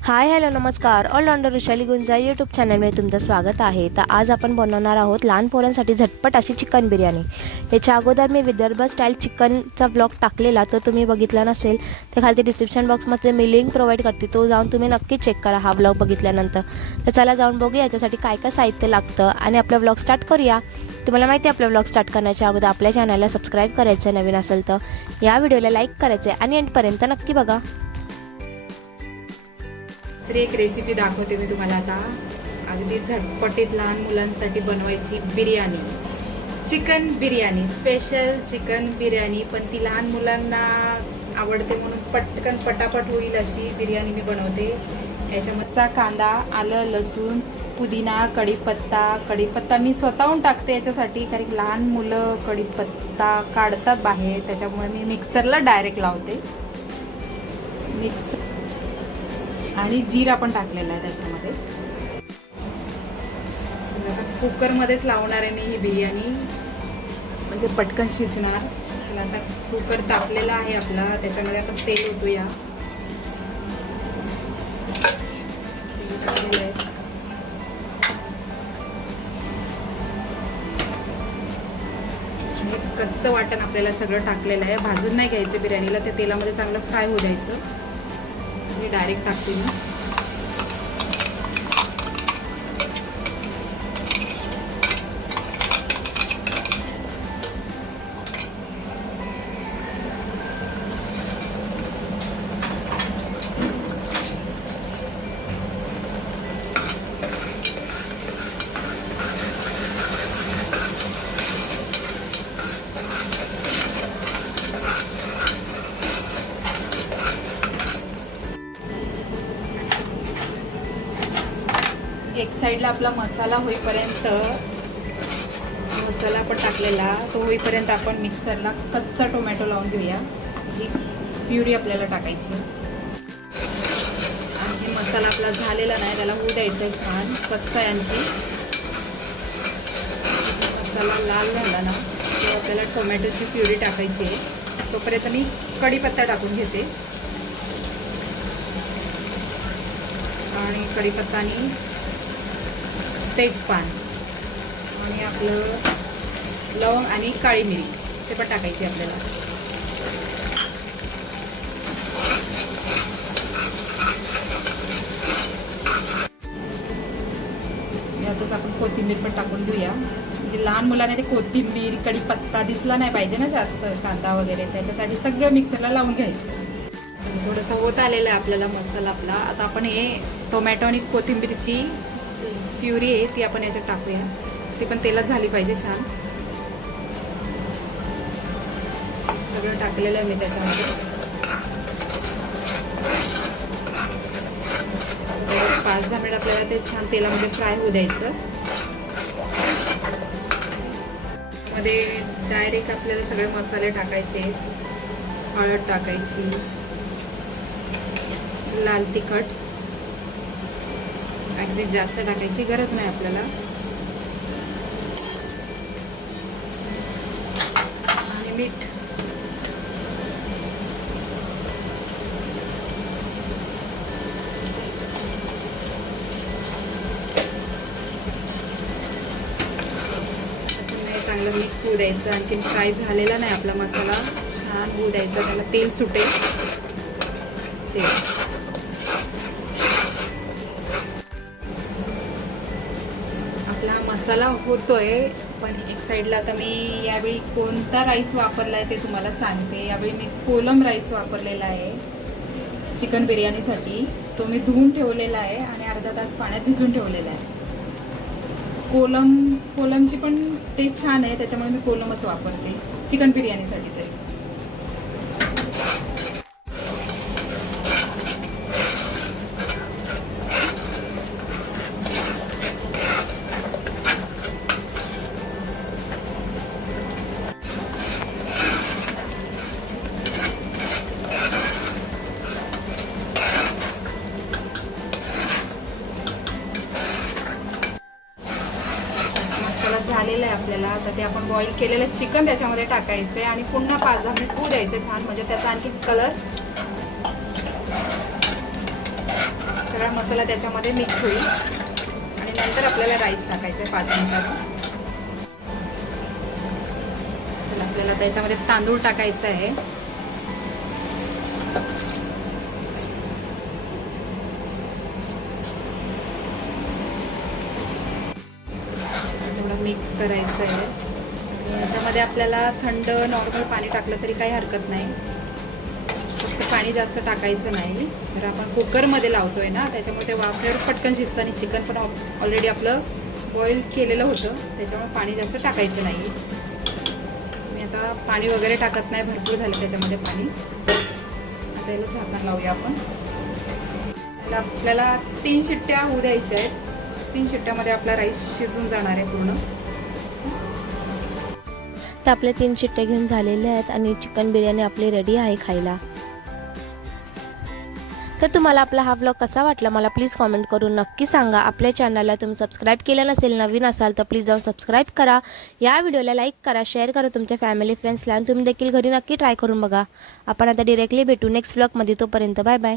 Hi hello नमस्कार. All-rounder Vaishali गुंजा YouTube चॅनलमध्ये तुमचं स्वागत आहे. तर आज आपण बनवणार आहोत लहान पोरांसाठी झटपट अशी चिकन बिर्याणी. याच्या अगोदर मी विदर्भ स्टाईल चिकनचा ब्लॉग टाकलेला, तो तुम्ही बघितला नसेल तर खाली डिस्क्रिप्शन बॉक्समध्ये मी लिंक प्रोव्हाइड करते, तो जाऊन तुम्ही नक्की चेक करा हा ब्लॉग बघितल्यानंतर. तर चला जाऊन बघूया याच्यासाठी काय काय साहित्य लागतं आणि आपला ब्लॉग स्टार्ट करूया. तुम्हाला माहिती आहे आपला ब्लॉग स्टार्ट करण्याच्या अगोदर आपल्या चॅनलला सबस्क्राईब करायचं नवीन असेल तर, या व्हिडिओला लाईक करायचं आणि एंडपर्यंत नक्की बघा. दुसरी एक रेसिपी दाखवते मी तुम्हाला आता. अगदी झटपटीत लहान मुलांसाठी बनवायची biryani, chicken biryani, special chicken biryani. पण ती लहान मुलांना आवडते म्हणून पटकन पटापट होईल अशी बिर्याणी मी बनवते. याच्यामधचा कांदा, आलं, लसूण, पुदिना, कढीपत्ता मी स्वतःहून टाकते याच्यासाठी, कारण लहान मुलं कढीपत्ता काढतात बाहेर, त्याच्यामुळे मी मिक्सरला डायरेक्ट लावते. आणि जिरा पण टाकलेला आहे त्याच्यामध्ये. कुकरमध्येच लावणार आहे मी ही बिर्याणी, म्हणजे पटकन शिजणार. चला आता कुकर तापलेला आहे आपला, त्याच्यामध्ये आपण तेल ओतूया. कच्चं वाटण आपल्याला सगळं टाकलेलं आहे. भाजून नाही घ्यायचं बिर्याणीला, त्या तेलामध्ये चांगलं फ्राय होऊ द्यायचं. मी डायरेक्ट टाकते मी. एक साईडला आपला मसाला होईपर्यंत, मसाला पण टाकलेला तो होईपर्यंत आपण मिक्सरला कच्चा टोमॅटो लावून घेऊया. ही प्युरी आपल्याला टाकायची. आणखी मसाला आपला झालेला नाही, त्याला होऊ द्यायचं आहे छान. कच्चा आहे आणखी. मसाला लाल झाला ना तर आपल्याला टोमॅटोची प्युरी टाकायची आहे. तोपर्यंत मी कढीपत्ता टाकून घेते. आणि कढीपत्ता आणि तेजपान आणि आपलं लवंग आणि काळी मिरी ते पण टाकायची आपल्याला. यातच आपण कोथिंबीर पण टाकून घेऊया. म्हणजे लहान मुलांना ते कोथिंबीर, कढीपत्ता दिसला नाही पाहिजे ना जास्त, कांदा वगैरे, त्याच्यासाठी सगळं मिक्सरला लावून घ्यायचं. थोडंसं होत आलेलं आहे आपल्याला मसाला आपला. आता आपण हे टोमॅटो आणि कोथिंबीरची प्युरी आहे ती आपण याच्यात टाकूया. ती पण तेलात झाली पाहिजे छान. सगळं टाकलेलं आहे मी त्याच्यामध्ये. 5-10 मिनिट आपल्याला ते छान तेलामध्ये फ्राय होऊ द्यायचं. मध्ये डायरेक्ट आपल्याला सगळे मसाले टाकायचे. हळद टाकायची, लाल तिखट अगदी जास्त टाकायची गरज नाही आपल्याला. आणि मीठ. चांगलं मिक्स होऊ द्यायचं. आणखी फ्राय झालेला नाही आपला मसाला, छान होऊ द्यायचा, त्याला तेल सुटेल. आपला मसाला होतोय. पण एक साईडला आता मी यावेळी कोणता राईस वापरला आहे ते तुम्हाला सांगते. यावेळी मी कोलम राईस वापरलेला आहे चिकन बिर्याणीसाठी. तो मी धुवून ठेवलेला आहे आणि अर्धा तास पाण्यात भिजवून ठेवलेला आहे. कोलमची पण टेस्ट छान आहे, त्याच्यामुळे मी कोलमच वापरते चिकन बिर्याणीसाठी. तरी झालेलं आहे आपल्याला. तर ते आपण बॉईल केलेलं चिकन त्याच्यामध्ये टाकायचं आहे आणि पुन्हा 5-10 मिनिट होऊ द्यायचं छान, म्हणजे त्याचा आणखी कलर सगळा मसाला त्याच्यामध्ये मिक्स होईल आणि नंतर आपल्याला राईस टाकायचं आहे 5 मिनिटांनी. चला आपल्याला त्याच्यामध्ये तांदूळ टाकायचं आहे. थोडं मिक्स करायचं आहे. याच्यामध्ये आपल्याला थंड नॉर्मल पाणी टाकलं तरी काही हरकत नाही. फक्त पाणी जास्त टाकायचं नाही. तर आपण कुकरमध्ये लावतोय ना, त्याच्यामुळे ते वाफेवर पटकन शिजतं आणि चिकन पण ऑलरेडी आपलं बॉईल केलेलं होतं, त्याच्यामुळे पाणी जास्त टाकायचं नाही. मी आता पाणी वगैरे टाकत नाही, भरपूर झालं त्याच्यामध्ये पाणी. आता याला झाकण लावूया आपण. त्याला आपल्याला 3 शिट्ट्या होऊ द्यायच्या आहेत. 3 शिट्ट्यामध्ये आपला राईस शिजून जाणार आहे पूर्ण. तर आपले 3 शिट्टे घेऊन झालेले आहेत आणि चिकन बिर्याणी आपली रेडी आहे खायला. तर तुम्हाला आपला हा व्लॉग कसा वाटला मला प्लीज कॉमेंट करून नक्की सांगा. आपल्या चॅनलला तुम्ही सबस्क्राईब केलं नसेल, नवीन असाल तर प्लीज जाऊन सबस्क्राईब करा. या व्हिडिओला लाईक करा, शेअर करा तुमच्या फॅमिली फ्रेंड्सला आणि तुम्ही देखील घरी नक्की ट्राय करून बघा. आपण आता डिरेक्टली भेटू नेक्स्ट व्लॉगमध्ये. तोपर्यंत बाय बाय.